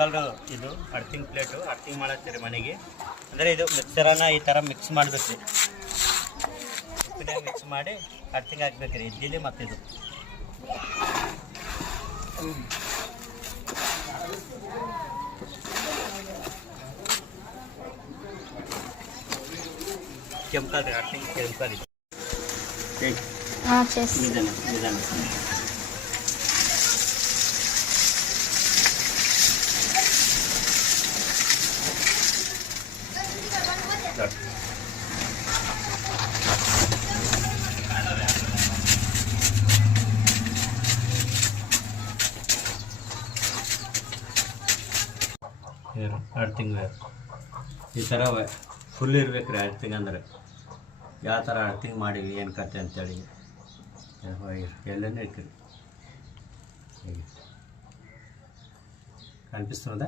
ಕೆಂಪಲ್ ಇದು ಅರ್ತಿಂಗ್ ಪ್ಲೇಟು ಅರ್ತಿಂಗ್ ಮಾಡತ್ತೀರಿ ಮನೆಗೆ ಅಂದರೆ ಇದು ಮಿಕ್ಸರನ್ನು ಈ ಥರ ಮಿಕ್ಸ್ ಮಾಡಬೇಕು ರೀ ಉಪ್ಪಿನಾಗ ಮಿಕ್ಸ್ ಮಾಡಿ ಅರ್ತಿಂಗ್ ಹಾಕ್ಬೇಕು ರೀ ಇಡ್ಲಿ ಮತ್ತು ಇದು ಕೆಂಪಲ್ ರೀ ಅರ್ತಿಂಗ್ ಕೆಂಪಲ್ ಇದು ನಿಧಾನ ಅರ್ತಿಂಗ್ ಈ ಥರ ಫುಲ್ ಇರ್ಬೇಕು ರೀ ಅರ್ತಿಂಗ್ ಅಂದ್ರೆ ಯಾವ ಥರ ಅರ್ತಿಂಗ್ ಮಾಡೀವಿ ಏನು ಕತೆ ಅಂತೇಳಿ ಎಲ್ಲನೇ ಇಟ್ಟಿರಿ ಕನಿಪಿಸ್ತದ